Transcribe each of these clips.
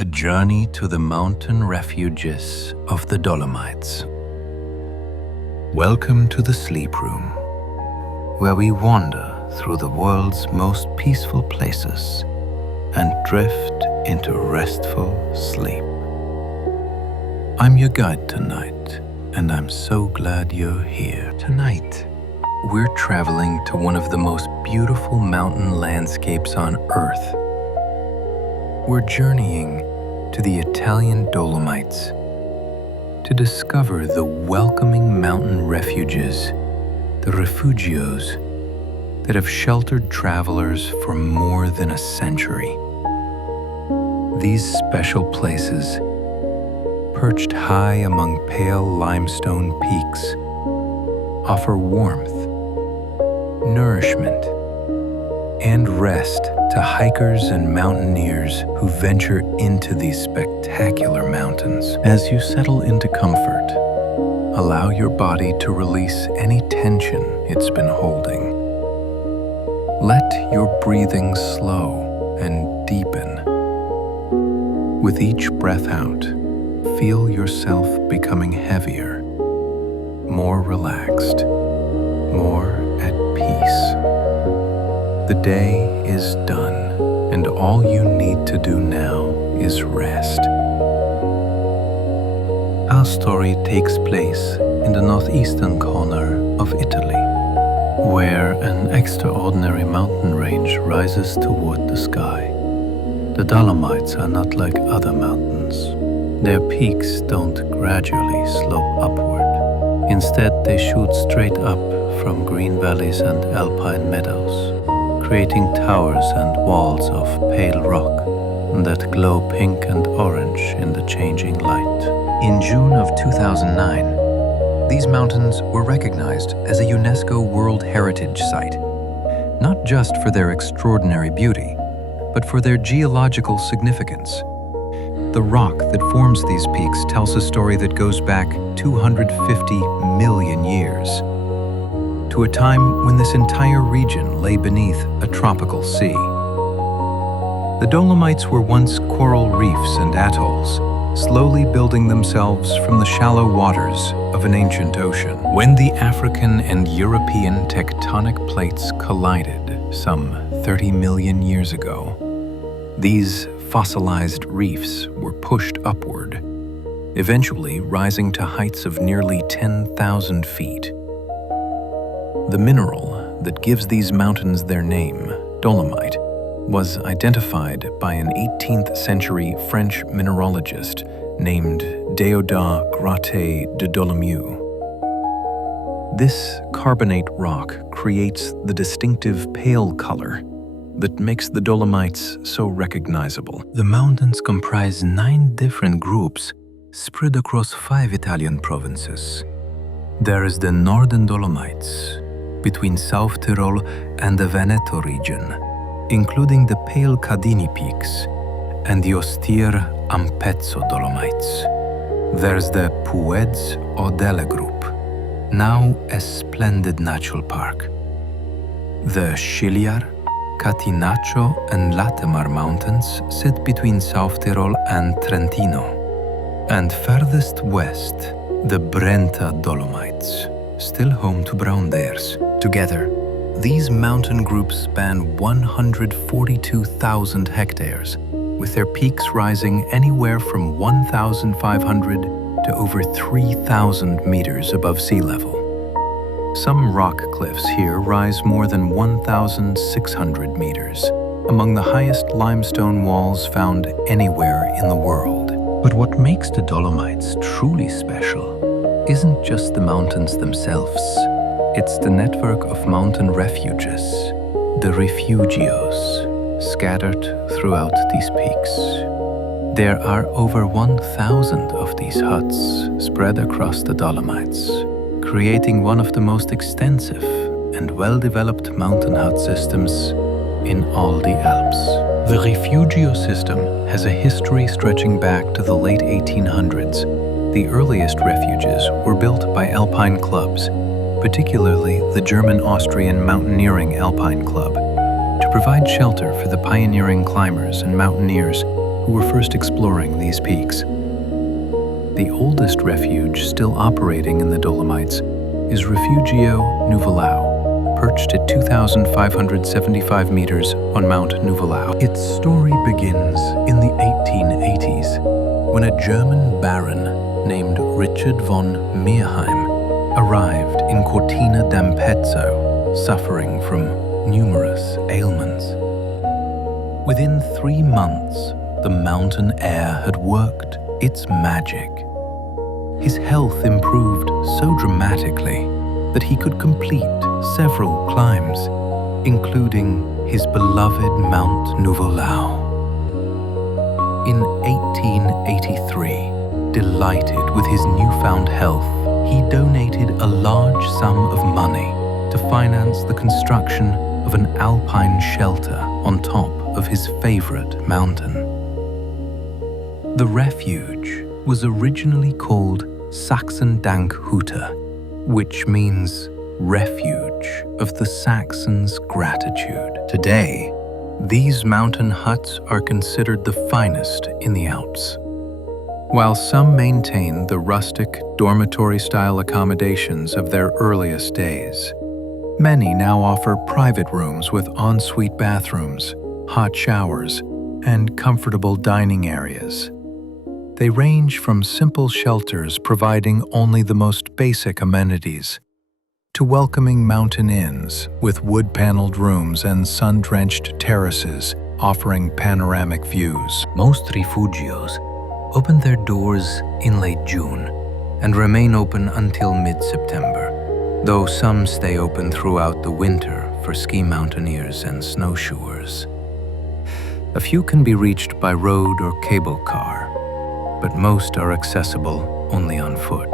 A journey to the mountain refuges of the Dolomites. Welcome to the sleep room, where we wander through the world's most peaceful places and drift into restful sleep. I'm your guide tonight, and I'm so glad you're here. Tonight, we're traveling to one of the most beautiful mountain landscapes on Earth. We're journeying to the Italian Dolomites to discover the welcoming mountain refuges, the refugios, that have sheltered travelers for more than a century. These special places, perched high among pale limestone peaks, offer warmth, nourishment, and rest to hikers and mountaineers who venture into these spectacular mountains. As you settle into comfort, allow your body to release any tension it's been holding. Let your breathing slow and deepen. With each breath out, feel yourself becoming heavier, more relaxed, more at peace. The day is done, and all you need to do now is rest. Our story takes place in the northeastern corner of Italy, where an extraordinary mountain range rises toward the sky. The Dolomites are not like other mountains. Their peaks don't gradually slope upward. Instead, they shoot straight up from green valleys and alpine meadows, creating towers and walls of pale rock that glow pink and orange in the changing light. In June of 2009, these mountains were recognized as a UNESCO World Heritage Site, not just for their extraordinary beauty, but for their geological significance. The rock that forms these peaks tells a story that goes back 250 million years, to a time when this entire region lay beneath a tropical sea. The Dolomites were once coral reefs and atolls, slowly building themselves from the shallow waters of an ancient ocean. When the African and European tectonic plates collided some 30 million years ago, these fossilized reefs were pushed upward, eventually rising to heights of nearly 10,000 feet. The mineral that gives these mountains their name, dolomite, was identified by an 18th century French mineralogist named Déodat Gratte de Dolomieu. This carbonate rock creates the distinctive pale color that makes the Dolomites so recognizable. The mountains comprise 9 different groups spread across 5 Italian provinces. There is the Northern Dolomites, between South Tyrol and the Veneto region, including the pale Cadini peaks and the austere Ampezzo Dolomites. There's the Puez Odele group, now a splendid natural park. The Sciliar, Catinaccio and Latemar mountains sit between South Tyrol and Trentino. And furthest west, the Brenta Dolomites, still home to brown bears. Together, these mountain groups span 142,000 hectares, with their peaks rising anywhere from 1,500 to over 3,000 meters above sea level. Some rock cliffs here rise more than 1,600 meters, among the highest limestone walls found anywhere in the world. But what makes the Dolomites truly special isn't just the mountains themselves. It's the network of mountain refuges, the refugios, scattered throughout these peaks. There are over 1,000 of these huts spread across the Dolomites, creating one of the most extensive and well-developed mountain hut systems in all the Alps. The Refugio system has a history stretching back to the late 1800s. The earliest refuges were built by alpine clubs, particularly the German-Austrian Mountaineering Alpine Club, to provide shelter for the pioneering climbers and mountaineers who were first exploring these peaks. The oldest refuge still operating in the Dolomites is Refugio Nuvolao, perched at 2,575 meters on Mount Nuvolao. Its story begins in the 1880s when a German baron named Richard von Meerheim arrived in Cortina d'Ampezzo, suffering from numerous ailments. Within 3 months, the mountain air had worked its magic. His health improved so dramatically that he could complete several climbs, including his beloved Mount Nuvolao. In 1883, delighted with his newfound health, he donated a large sum of money to finance the construction of an alpine shelter on top of his favorite mountain. The refuge was originally called Sachsen-Dank-Hütte, which means refuge of the Saxons' gratitude. Today, these mountain huts are considered the finest in the Alps. While some maintain the rustic, dormitory-style accommodations of their earliest days, many now offer private rooms with ensuite bathrooms, hot showers, and comfortable dining areas. They range from simple shelters providing only the most basic amenities to welcoming mountain inns with wood-paneled rooms and sun-drenched terraces offering panoramic views. Most refugios open their doors in late June and remain open until mid-September, though some stay open throughout the winter for ski mountaineers and snowshoers. A few can be reached by road or cable car, but most are accessible only on foot,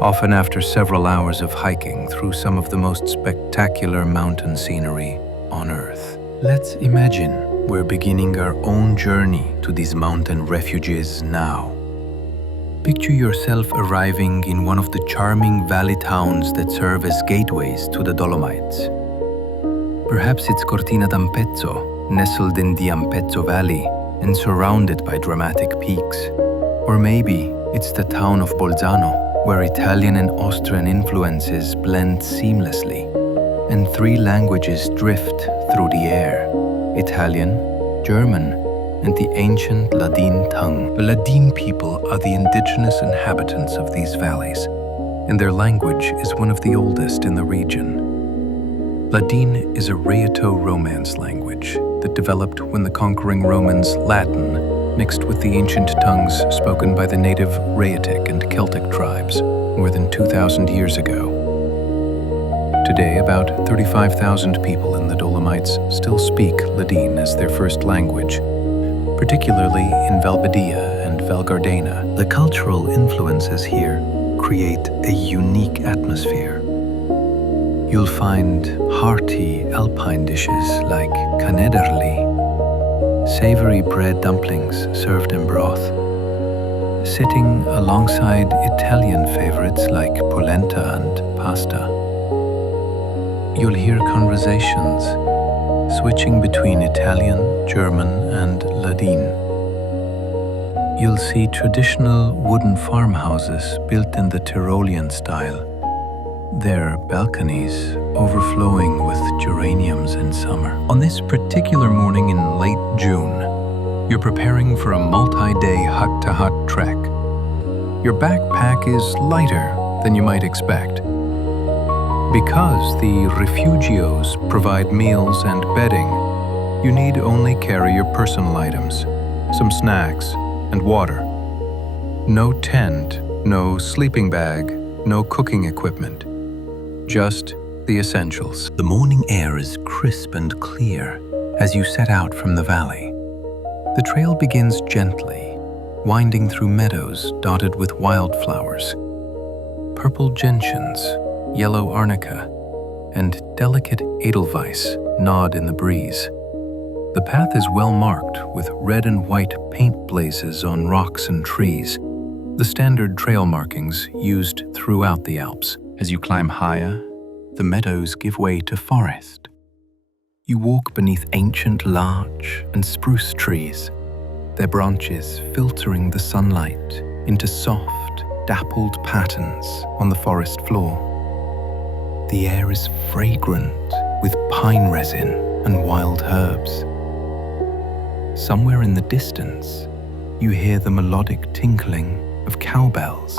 often after several hours of hiking through some of the most spectacular mountain scenery on Earth. Let's imagine we're beginning our own journey to these mountain refuges now. Picture yourself arriving in one of the charming valley towns that serve as gateways to the Dolomites. Perhaps it's Cortina d'Ampezzo, nestled in the Ampezzo Valley and surrounded by dramatic peaks. Or maybe it's the town of Bolzano, where Italian and Austrian influences blend seamlessly, and 3 languages drift through the air: Italian, German, and the ancient Ladin tongue. The Ladin people are the indigenous inhabitants of these valleys, and their language is one of the oldest in the region. Ladin is a Rhaeto-Romance language that developed when the conquering Romans' Latin mixed with the ancient tongues spoken by the native Rhaetic and Celtic tribes more than 2,000 years ago. Today, about 35,000 people in the Dolomites still speak Ladin as their first language, particularly in Valbadia and Val Gardena. The cultural influences here create a unique atmosphere. You'll find hearty alpine dishes like canederli, savory bread dumplings served in broth, sitting alongside Italian favorites like polenta and pasta. You'll hear conversations switching between Italian, German, and Ladin. You'll see traditional wooden farmhouses built in the Tyrolean style, their balconies overflowing with geraniums in summer. On this particular morning in late June, you're preparing for a multi-day hut-to-hut trek. Your backpack is lighter than you might expect. Because the refugios provide meals and bedding, you need only carry your personal items, some snacks, and water. No tent, no sleeping bag, no cooking equipment. Just the essentials. The morning air is crisp and clear as you set out from the valley. The trail begins gently, winding through meadows dotted with wildflowers. Purple gentians, yellow arnica, and delicate edelweiss nod in the breeze. The path is well marked with red and white paint blazes on rocks and trees, the standard trail markings used throughout the Alps. As you climb higher, the meadows give way to forest. You walk beneath ancient larch and spruce trees, their branches filtering the sunlight into soft, dappled patterns on the forest floor. The air is fragrant with pine resin and wild herbs. Somewhere in the distance, you hear the melodic tinkling of cowbells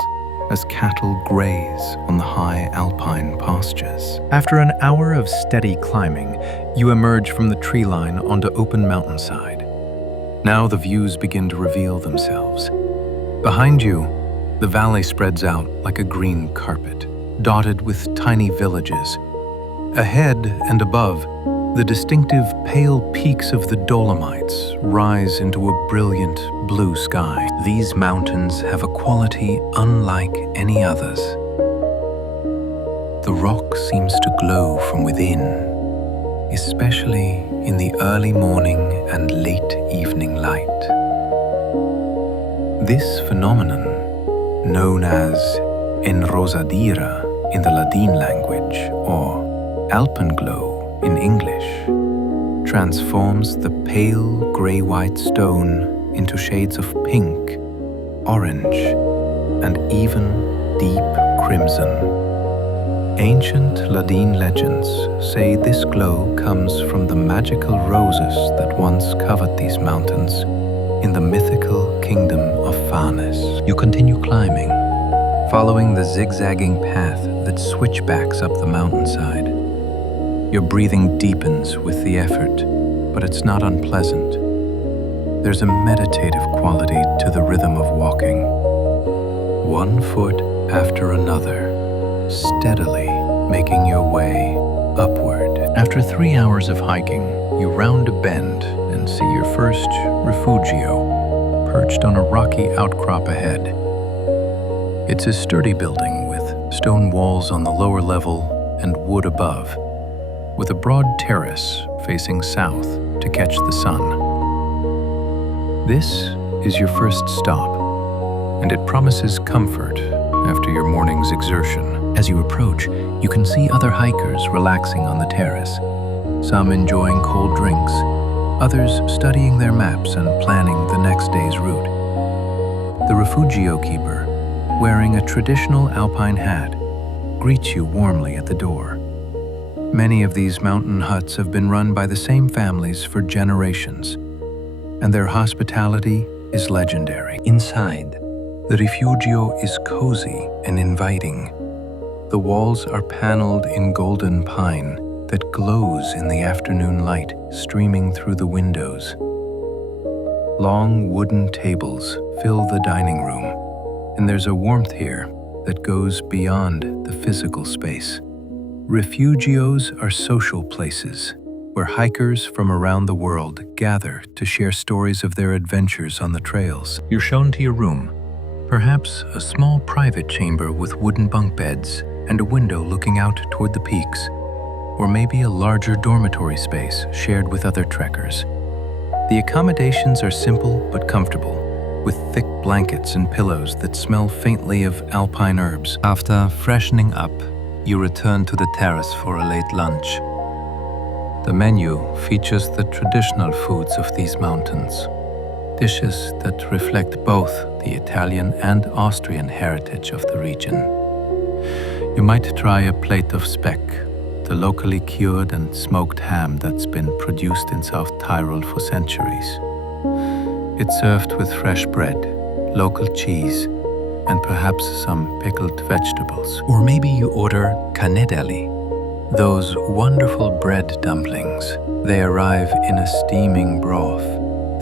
as cattle graze on the high alpine pastures. After an hour of steady climbing, you emerge from the tree line onto open mountainside. Now the views begin to reveal themselves. Behind you, the valley spreads out like a green carpet, dotted with tiny villages. Ahead and above, the distinctive pale peaks of the Dolomites rise into a brilliant blue sky. These mountains have a quality unlike any others. The rock seems to glow from within, especially in the early morning and late evening light. This phenomenon, known as enrosadira in the Ladin language or alpenglow in English, transforms the pale gray-white stone into shades of pink, orange, and even deep crimson. Ancient Ladin legends say this glow comes from the magical roses that once covered these mountains in the mythical kingdom of Farnes. You continue climbing, following the zigzagging path that switchbacks up the mountainside. Your breathing deepens with the effort, but it's not unpleasant. There's a meditative quality to the rhythm of walking. One foot after another, steadily making your way upward. After 3 hours of hiking, you round a bend and see your first Refugio perched on a rocky outcrop ahead. It's a sturdy building with stone walls on the lower level and wood above, with a broad terrace facing south to catch the sun. This is your first stop, and it promises comfort after your morning's exertion. As you approach, you can see other hikers relaxing on the terrace, some enjoying cold drinks, others studying their maps and planning the next day's route. The Refugio keeper, wearing a traditional alpine hat, greets you warmly at the door. Many of these mountain huts have been run by the same families for generations, and their hospitality is legendary. Inside, the Refugio is cozy and inviting. The walls are paneled in golden pine that glows in the afternoon light streaming through the windows. Long wooden tables fill the dining room, and there's a warmth here that goes beyond the physical space. Refugios are social places where hikers from around the world gather to share stories of their adventures on the trails. You're shown to your room, perhaps a small private chamber with wooden bunk beds and a window looking out toward the peaks, or maybe a larger dormitory space shared with other trekkers. The accommodations are simple but comfortable, with thick blankets and pillows that smell faintly of alpine herbs. After freshening up, you return to the terrace for a late lunch. The menu features the traditional foods of these mountains, dishes that reflect both the Italian and Austrian heritage of the region. You might try a plate of speck, the locally cured and smoked ham that's been produced in South Tyrol for centuries. It's served with fresh bread, local cheese, and perhaps some pickled vegetables. Or maybe you order candlelit, those wonderful bread dumplings. They arrive in a steaming broth.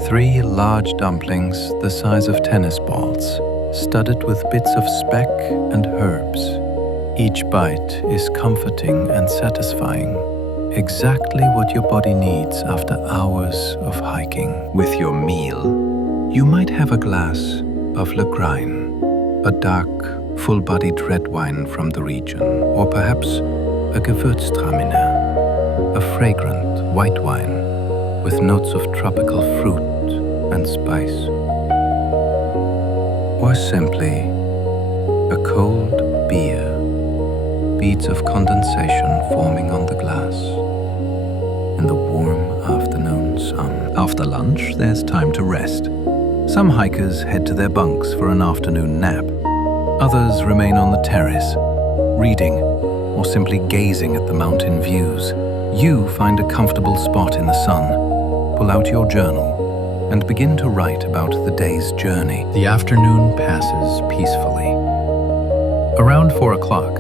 3 large dumplings the size of tennis balls, studded with bits of speck and herbs. Each bite is comforting and satisfying, exactly what your body needs after hours of hiking. With your meal, you might have a glass of Le Grain, a dark, full-bodied red wine from the region, or perhaps a Gewürztraminer, a fragrant white wine with notes of tropical fruit and spice. Or simply a cold beer, beads of condensation forming on the glass in the warm afternoon sun. After lunch, there's time to rest. Some hikers head to their bunks for an afternoon nap. Others remain on the terrace, reading or simply gazing at the mountain views. You find a comfortable spot in the sun, pull out your journal, and begin to write about the day's journey. The afternoon passes peacefully. Around 4 o'clock,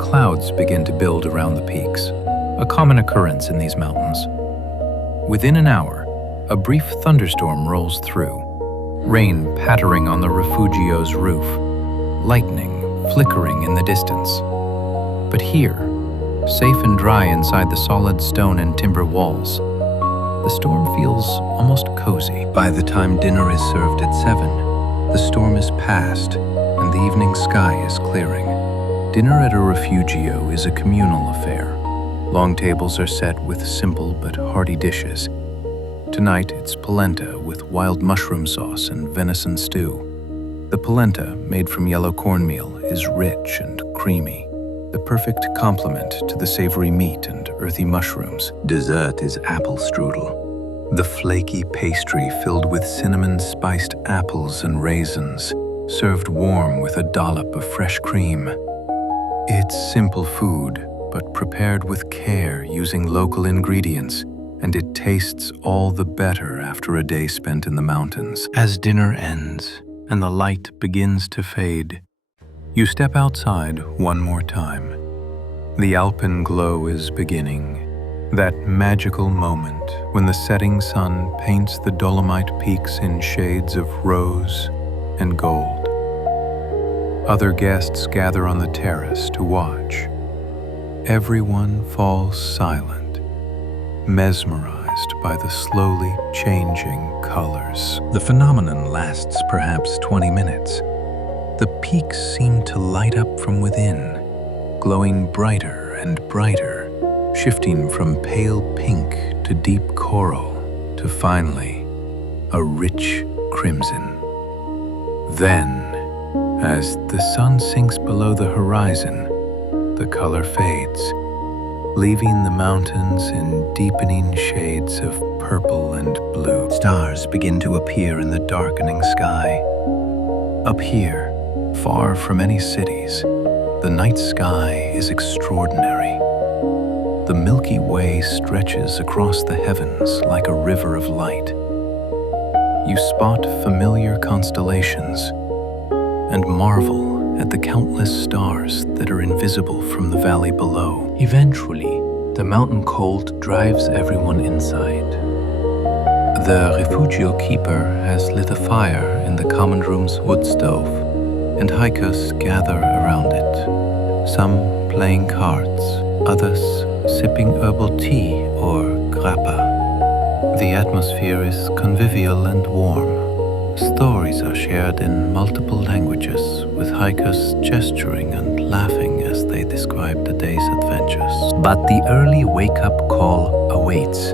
clouds begin to build around the peaks, a common occurrence in these mountains. Within an hour, a brief thunderstorm rolls through, rain pattering on the Refugio's roof, lightning flickering in the distance. But here, safe and dry inside the solid stone and timber walls, the storm feels almost cozy. By the time dinner is served at 7, the storm is past and the evening sky is clearing. Dinner at a Refugio is a communal affair. Long tables are set with simple but hearty dishes. Tonight it's polenta with wild mushroom sauce and venison stew. The polenta, made from yellow cornmeal, is rich and creamy, the perfect complement to the savory meat and earthy mushrooms. Dessert is apple strudel, the flaky pastry filled with cinnamon-spiced apples and raisins, served warm with a dollop of fresh cream. It's simple food, but prepared with care using local ingredients, and it tastes all the better after a day spent in the mountains. As dinner ends and the light begins to fade, you step outside one more time. The alpine glow is beginning, that magical moment when the setting sun paints the Dolomite peaks in shades of rose and gold. Other guests gather on the terrace to watch. Everyone falls silent, mesmerized by the slowly changing colors. The phenomenon lasts perhaps 20 minutes. The peaks seem to light up from within, glowing brighter and brighter, shifting from pale pink to deep coral to finally a rich crimson. Then, as the sun sinks below the horizon, the color fades, leaving the mountains in deepening shades of purple and blue. Stars begin to appear in the darkening sky. Up here, far from any cities, the night sky is extraordinary. The Milky Way stretches across the heavens like a river of light. You spot familiar constellations and marvel at the countless stars that are invisible from the valley below. Eventually, the mountain cold drives everyone inside. The Refugio keeper has lit a fire in the common room's wood stove, and hikers gather around it, some playing cards, others sipping herbal tea or grappa. The atmosphere is convivial and warm. Stories are shared in multiple languages, with hikers gesturing and laughing as they describe the day's adventures. But the early wake-up call awaits,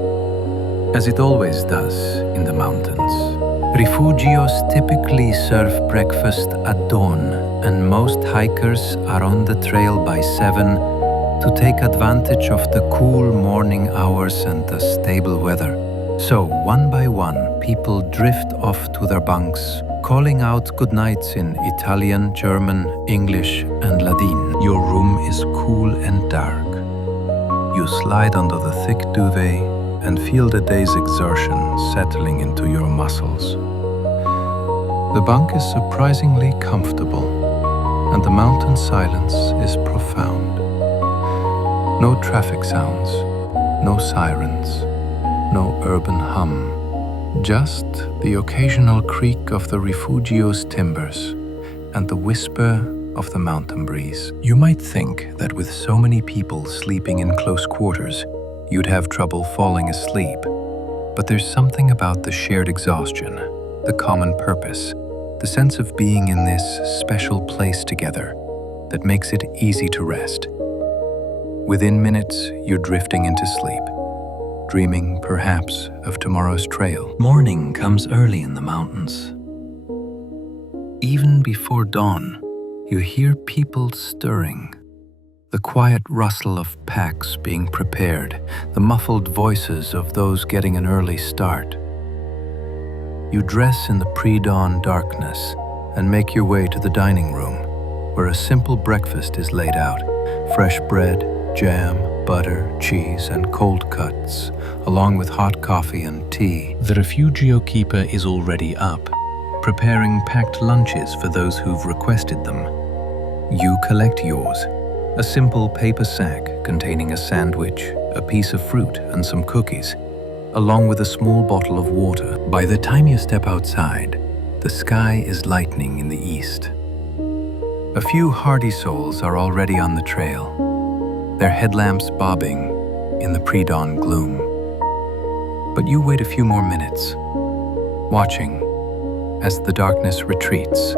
as it always does in the mountains. Refugios typically serve breakfast at dawn, and most hikers are on the trail by 7 to take advantage of the cool morning hours and the stable weather. So, one by one, people drift off to their bunks, calling out good nights in Italian, German, English, and Latin. Your room is cool and dark. You slide under the thick duvet and feel the day's exertion settling into your muscles. The bunk is surprisingly comfortable, and the mountain silence is profound. No traffic sounds, no sirens, no urban hum, just the occasional creak of the Refugio's timbers and the whisper of the mountain breeze. You might think that with so many people sleeping in close quarters, you'd have trouble falling asleep. But there's something about the shared exhaustion, the common purpose, the sense of being in this special place together that makes it easy to rest. Within minutes, you're drifting into sleep, dreaming perhaps of tomorrow's trail. Morning comes early in the mountains. Even before dawn, you hear people stirring. The quiet rustle of packs being prepared, the muffled voices of those getting an early start. You dress in the pre-dawn darkness and make your way to the dining room, where a simple breakfast is laid out: fresh bread, jam, butter, cheese, and cold cuts, along with hot coffee and tea. The Refugio keeper is already up, preparing packed lunches for those who've requested them. You collect yours, a simple paper sack containing a sandwich, a piece of fruit, and some cookies, along with a small bottle of water. By the time you step outside, the sky is lightening in the east. A few hardy souls are already on the trail, their headlamps bobbing in the pre-dawn gloom. But you wait a few more minutes, watching as the darkness retreats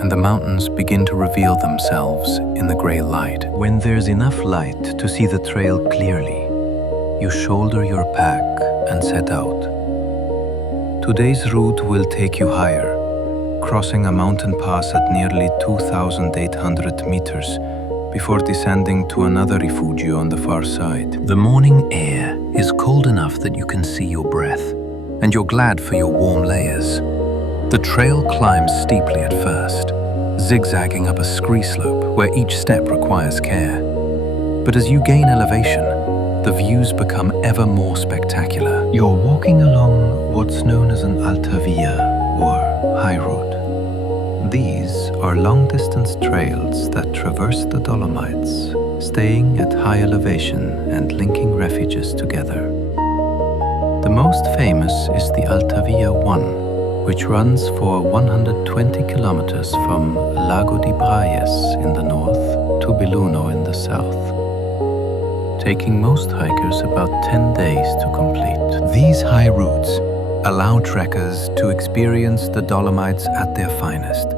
and the mountains begin to reveal themselves in the gray light. When there's enough light to see the trail clearly, you shoulder your pack and set out. Today's route will take you higher, crossing a mountain pass at nearly 2,800 meters before descending to another refugio on the far side. The morning air is cold enough that you can see your breath, and you're glad for your warm layers. The trail climbs steeply at first, zigzagging up a scree slope where each step requires care. But as you gain elevation, the views become ever more spectacular. You're walking along what's known as an alta via, or high road. These are long-distance trails that traverse the Dolomites, staying at high elevation and linking refuges together. The most famous is the Alta Via 1, which runs for 120 kilometers from Lago di Braies in the north to Belluno in the south, taking most hikers about 10 days to complete. These high routes allow trekkers to experience the Dolomites at their finest,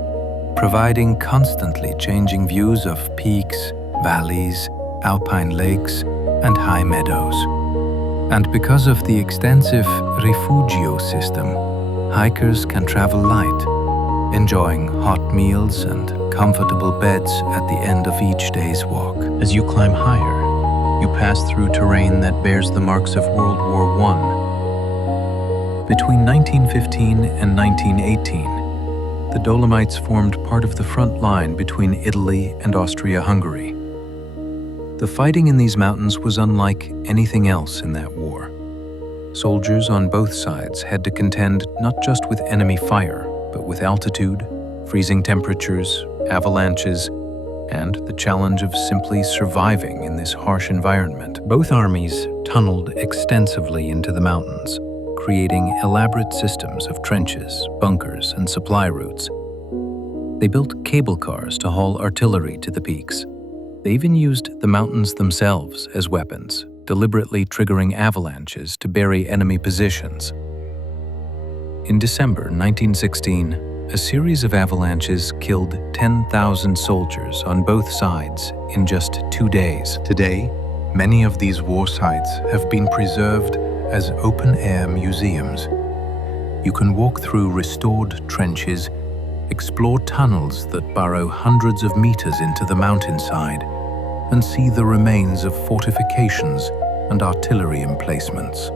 providing constantly changing views of peaks, valleys, alpine lakes, and high meadows. And because of the extensive Refugio system, hikers can travel light, enjoying hot meals and comfortable beds at the end of each day's walk. As you climb higher, you pass through terrain that bears the marks of World War I. Between 1915 and 1918, the Dolomites formed part of the front line between Italy and Austria-Hungary. The fighting in these mountains was unlike anything else in that war. Soldiers on both sides had to contend not just with enemy fire, but with altitude, freezing temperatures, avalanches, and the challenge of simply surviving in this harsh environment. Both armies tunneled extensively into the mountains, creating elaborate systems of trenches, bunkers, and supply routes. They built cable cars to haul artillery to the peaks. They even used the mountains themselves as weapons, deliberately triggering avalanches to bury enemy positions. In December 1916, a series of avalanches killed 10,000 soldiers on both sides in just 2 days. Today, many of these war sites have been preserved as open-air museums. You can walk through restored trenches, explore tunnels that burrow hundreds of meters into the mountainside, and see the remains of fortifications and artillery emplacements.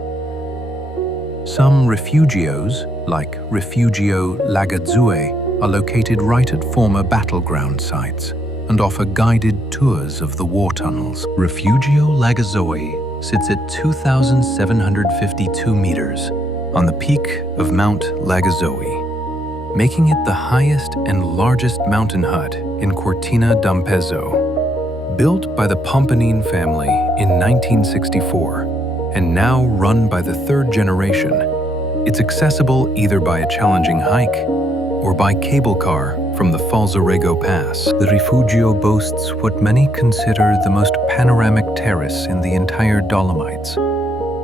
Some refugios, like Refugio Lagazuoi, are located right at former battleground sites and offer guided tours of the war tunnels. Refugio Lagazuoi sits at 2,752 meters on the peak of Mount Lagazuoi, making it the highest and largest mountain hut in Cortina d'Ampezzo. Built by the Pompanini family in 1964 and now run by the third generation, it's accessible either by a challenging hike or by cable car from the Falzarego Pass. The Refugio boasts what many consider the most panoramic terrace in the entire Dolomites.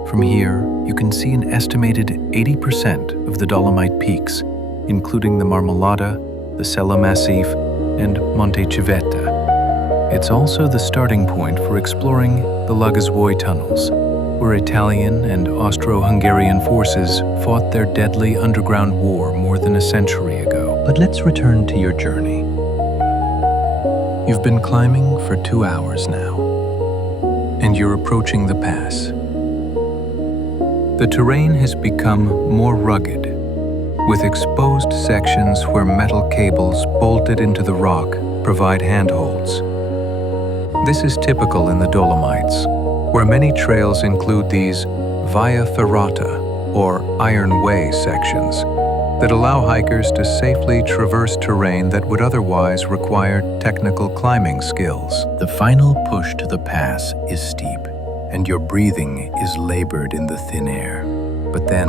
From here, you can see an estimated 80% of the Dolomite peaks, including the Marmolada, the Sella Massif, and Monte Civetta. It's also the starting point for exploring the Lagazuoi tunnels, where Italian and Austro-Hungarian forces fought their deadly underground war more than a century ago. But let's return to your journey. You've been climbing for 2 hours now, and you're approaching the pass. The terrain has become more rugged, with exposed sections where metal cables bolted into the rock provide handholds. This is typical in the Dolomites, where many trails include these via ferrata, or iron way sections, that allow hikers to safely traverse terrain that would otherwise require technical climbing skills. The final push to the pass is steep, and your breathing is labored in the thin air. But then,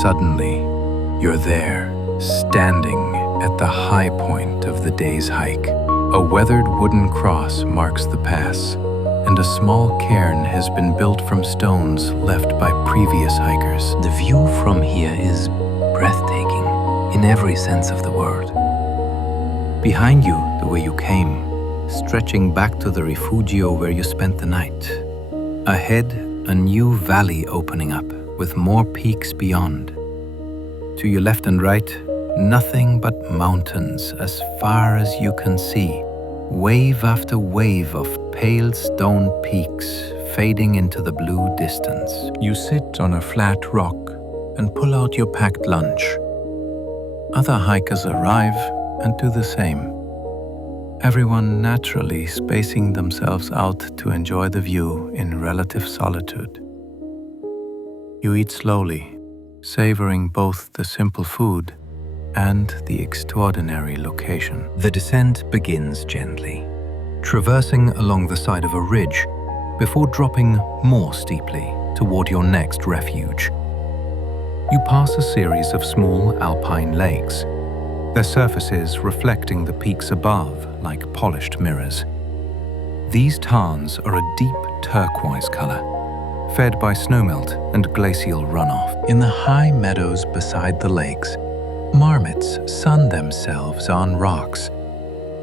suddenly, you're there, standing at the high point of the day's hike. A weathered wooden cross marks the pass, and a small cairn has been built from stones left by previous hikers. The view from here is breathtaking in every sense of the word. Behind you, the way you came, stretching back to the Refugio where you spent the night. Ahead, a new valley opening up, with more peaks beyond. To your left and right, nothing but mountains as far as you can see. Wave after wave of pale stone peaks fading into the blue distance. You sit on a flat rock and pull out your packed lunch. Other hikers arrive and do the same. Everyone naturally spacing themselves out to enjoy the view in relative solitude. You eat slowly, savoring both the simple food and the extraordinary location. The descent begins gently, traversing along the side of a ridge before dropping more steeply toward your next refuge. You pass a series of small alpine lakes, their surfaces reflecting the peaks above like polished mirrors. These tarns are a deep turquoise color, fed by snowmelt and glacial runoff. In the high meadows beside the lakes, marmots sun themselves on rocks,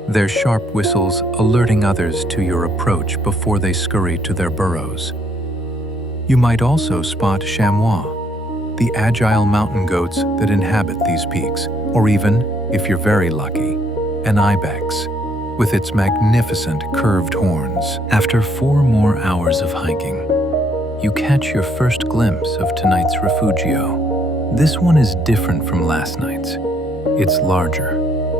their sharp whistles alerting others to your approach before they scurry to their burrows. You might also spot chamois, the agile mountain goats that inhabit these peaks, or even, if you're very lucky, an ibex with its magnificent curved horns. After 4 more hours of hiking, you catch your first glimpse of tonight's Refugio. This one is different from last night's. It's larger,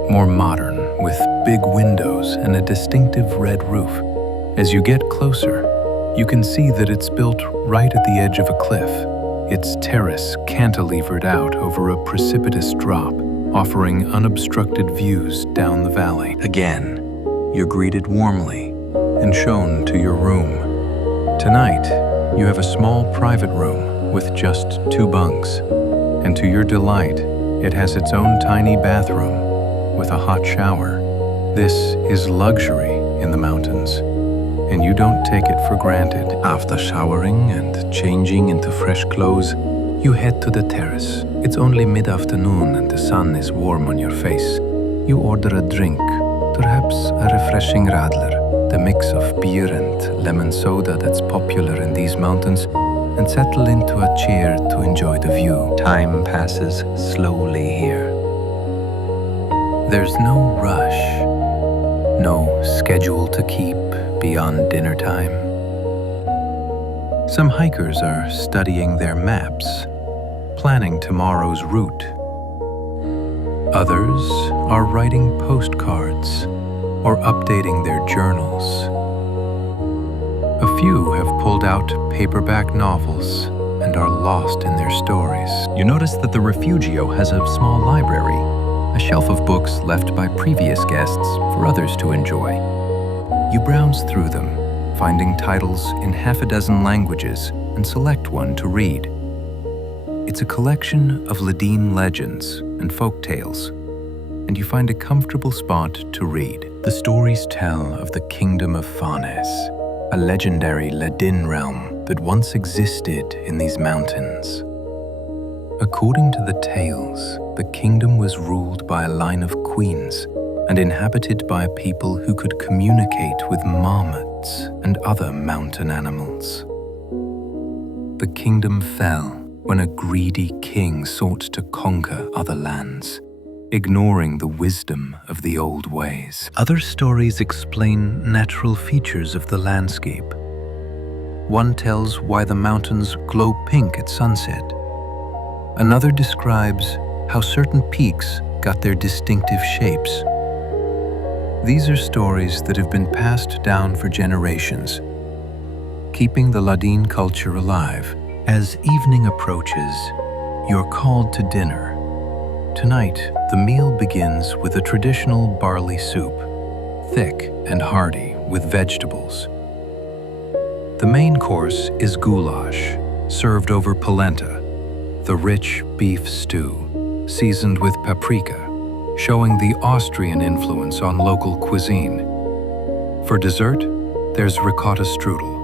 more modern, with big windows and a distinctive red roof. As you get closer, you can see that it's built right at the edge of a cliff, its terrace cantilevered out over a precipitous drop, offering unobstructed views down the valley. Again, you're greeted warmly and shown to your room. Tonight, you have a small private room with just 2 bunks, and to your delight, it has its own tiny bathroom with a hot shower. This is luxury in the mountains, and you don't take it for granted. After showering and changing into fresh clothes, you head to the terrace. It's only mid-afternoon and the sun is warm on your face. You order a drink, perhaps a refreshing radler, the mix of beer and lemon soda that's popular in these mountains, and settle into a chair to enjoy the view. Time passes slowly here. There's no rush, no schedule to keep beyond dinner time. Some hikers are studying their maps, planning tomorrow's route. Others are writing postcards or updating their journals. A few have pulled out paperback novels and are lost in their stories. You notice that the Refugio has a small library, a shelf of books left by previous guests for others to enjoy. You browse through them, finding titles in half a dozen languages, and select one to read. It's a collection of Ladine legends and folk tales, and you find a comfortable spot to read. The stories tell of the kingdom of Fanes, a legendary Ladin realm that once existed in these mountains. According to the tales, the kingdom was ruled by a line of queens and inhabited by a people who could communicate with marmots and other mountain animals. The kingdom fell when a greedy king sought to conquer other lands, ignoring the wisdom of the old ways. Other stories explain natural features of the landscape. One tells why the mountains glow pink at sunset. Another describes how certain peaks got their distinctive shapes. These are stories that have been passed down for generations, keeping the Ladin culture alive. As evening approaches, you're called to dinner. Tonight, the meal begins with a traditional barley soup, thick and hearty with vegetables. The main course is goulash, served over polenta, the rich beef stew, seasoned with paprika, showing the Austrian influence on local cuisine. For dessert, there's ricotta strudel,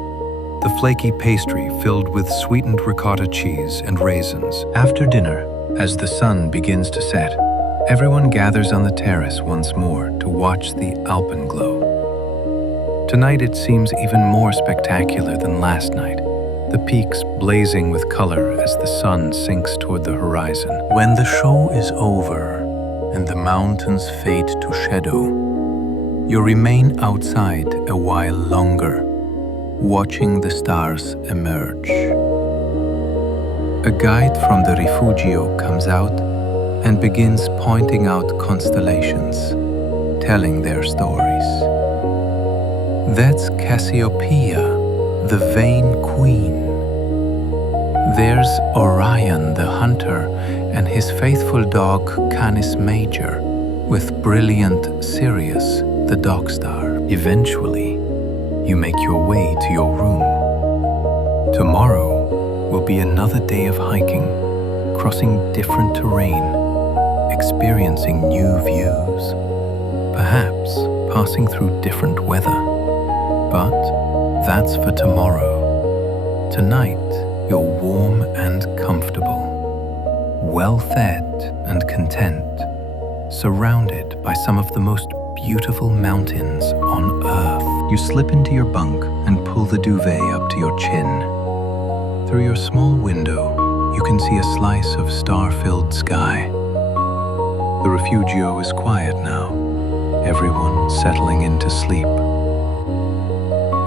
the flaky pastry filled with sweetened ricotta cheese and raisins. After dinner, as the sun begins to set, everyone gathers on the terrace once more to watch the alpenglow. Tonight it seems even more spectacular than last night, the peaks blazing with color as the sun sinks toward the horizon. When the show is over and the mountains fade to shadow, you remain outside a while longer, watching the stars emerge. A guide from the Refugio comes out and begins pointing out constellations, telling their stories. That's Cassiopeia, the vain queen. There's Orion the hunter and his faithful dog Canis Major, with brilliant Sirius, the dog star. Eventually, you make your way to your room. Tomorrow will be another day of hiking, crossing different terrain, experiencing new views, perhaps passing through different weather. But that's for tomorrow. Tonight, you're warm and comfortable, well-fed and content, surrounded by some of the most beautiful mountains on Earth. You slip into your bunk and pull the duvet up to your chin. Through your small window, you can see a slice of star-filled sky. The Refugio is quiet now, everyone settling into sleep.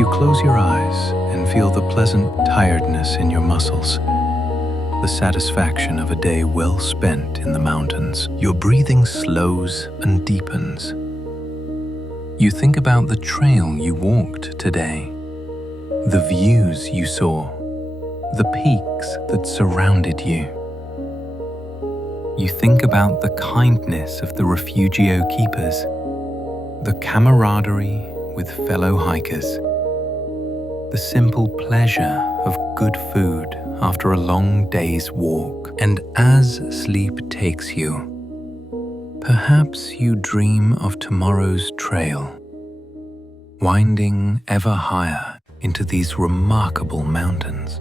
You close your eyes and feel the pleasant tiredness in your muscles, the satisfaction of a day well spent in the mountains. Your breathing slows and deepens. You think about the trail you walked today, the views you saw, the peaks that surrounded you. You think about the kindness of the Refugio keepers, the camaraderie with fellow hikers, the simple pleasure of good food after a long day's walk. And as sleep takes you, perhaps you dream of tomorrow's trail, winding ever higher into these remarkable mountains.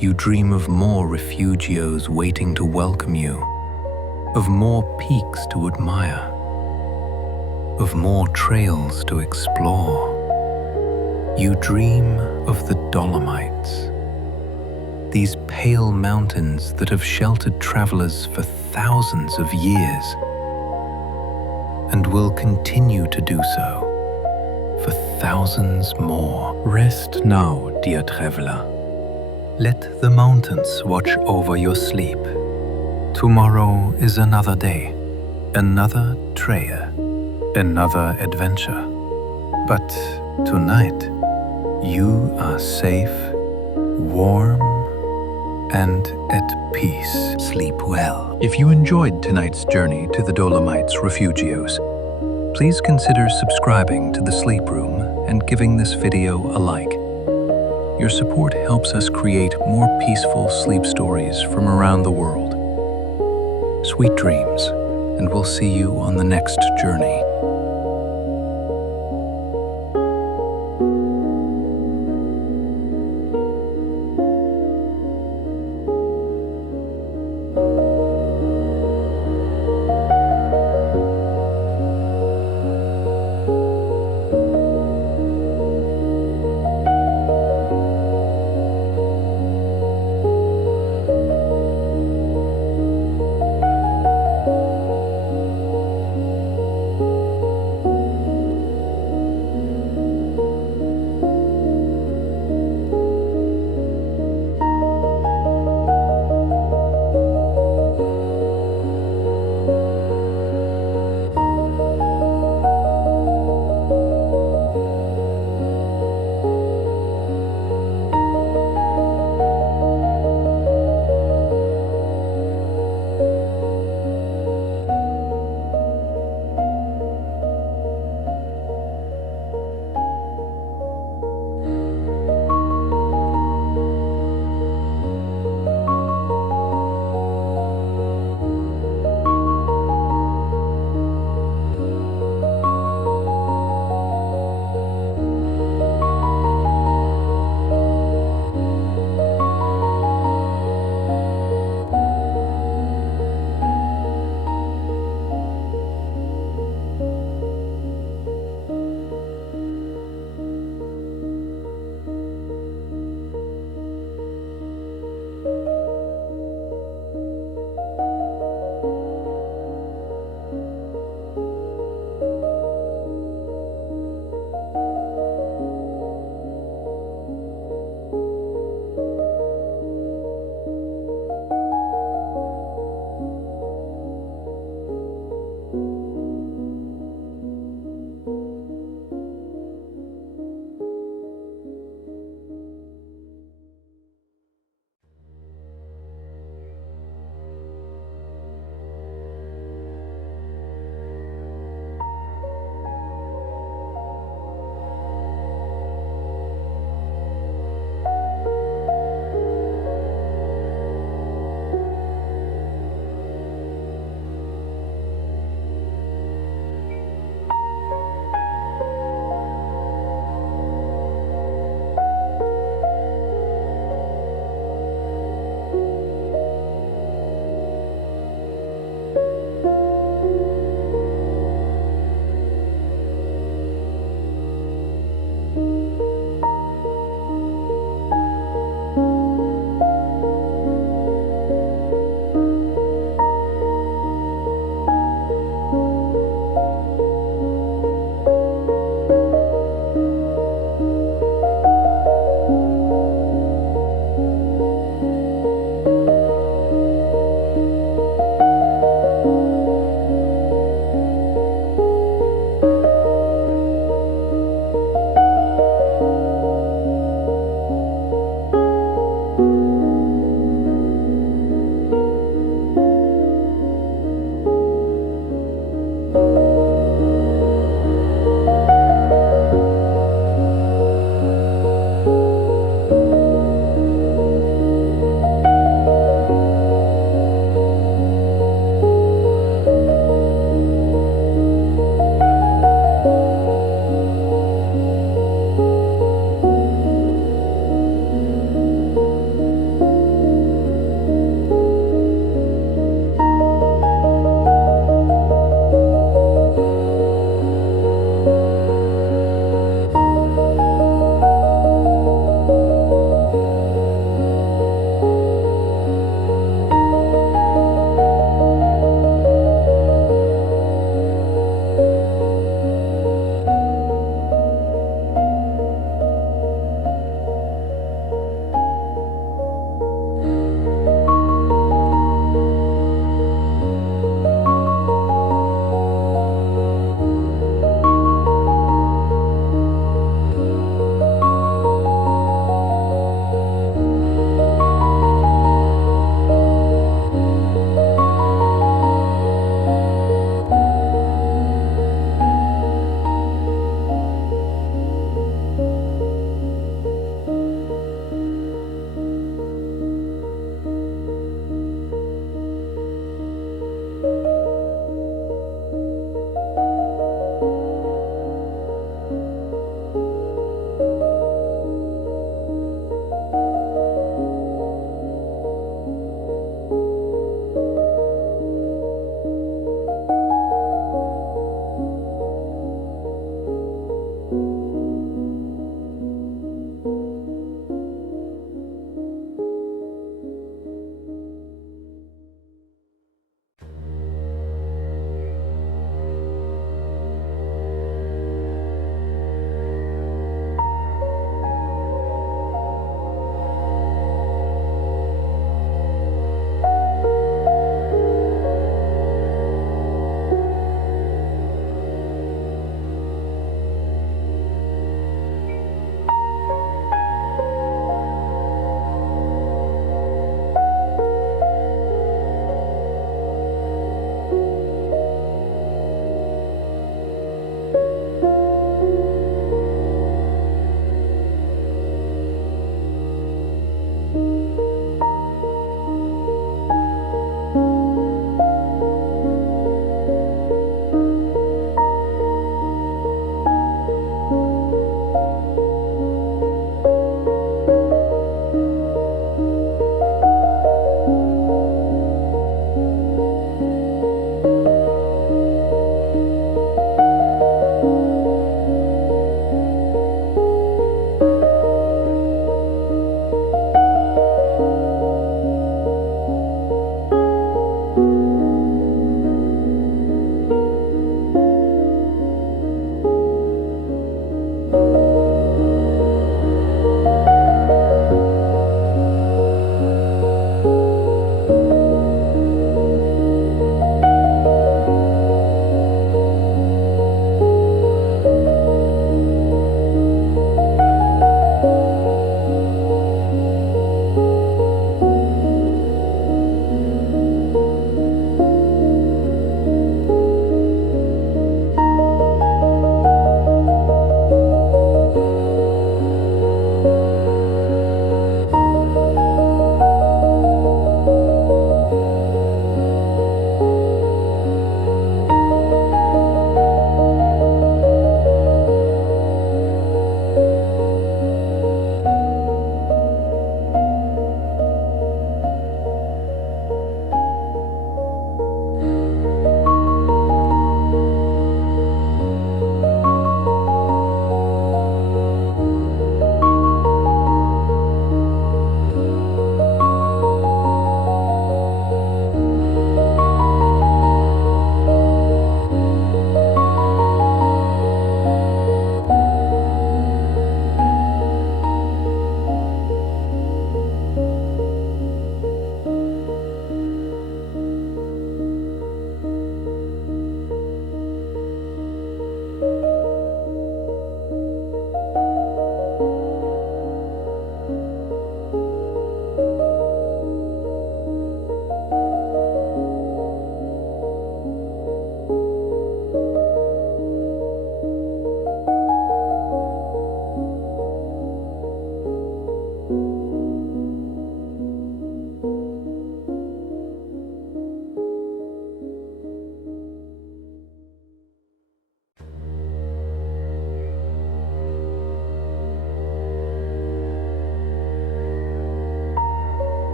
You dream of more refugios waiting to welcome you, of more peaks to admire, of more trails to explore. You dream of the Dolomites, these pale mountains that have sheltered travelers for thousands of years and will continue to do so for thousands more. Rest now, dear traveler. Let the mountains watch over your sleep. Tomorrow is another day, another trail, another adventure. But tonight, you are safe, warm, and at peace. Sleep well. If you enjoyed tonight's journey to the Dolomites Refugios, please consider subscribing to the Sleep Room and giving this video a like. Your support helps us create more peaceful sleep stories from around the world. Sweet dreams, and we'll see you on the next journey.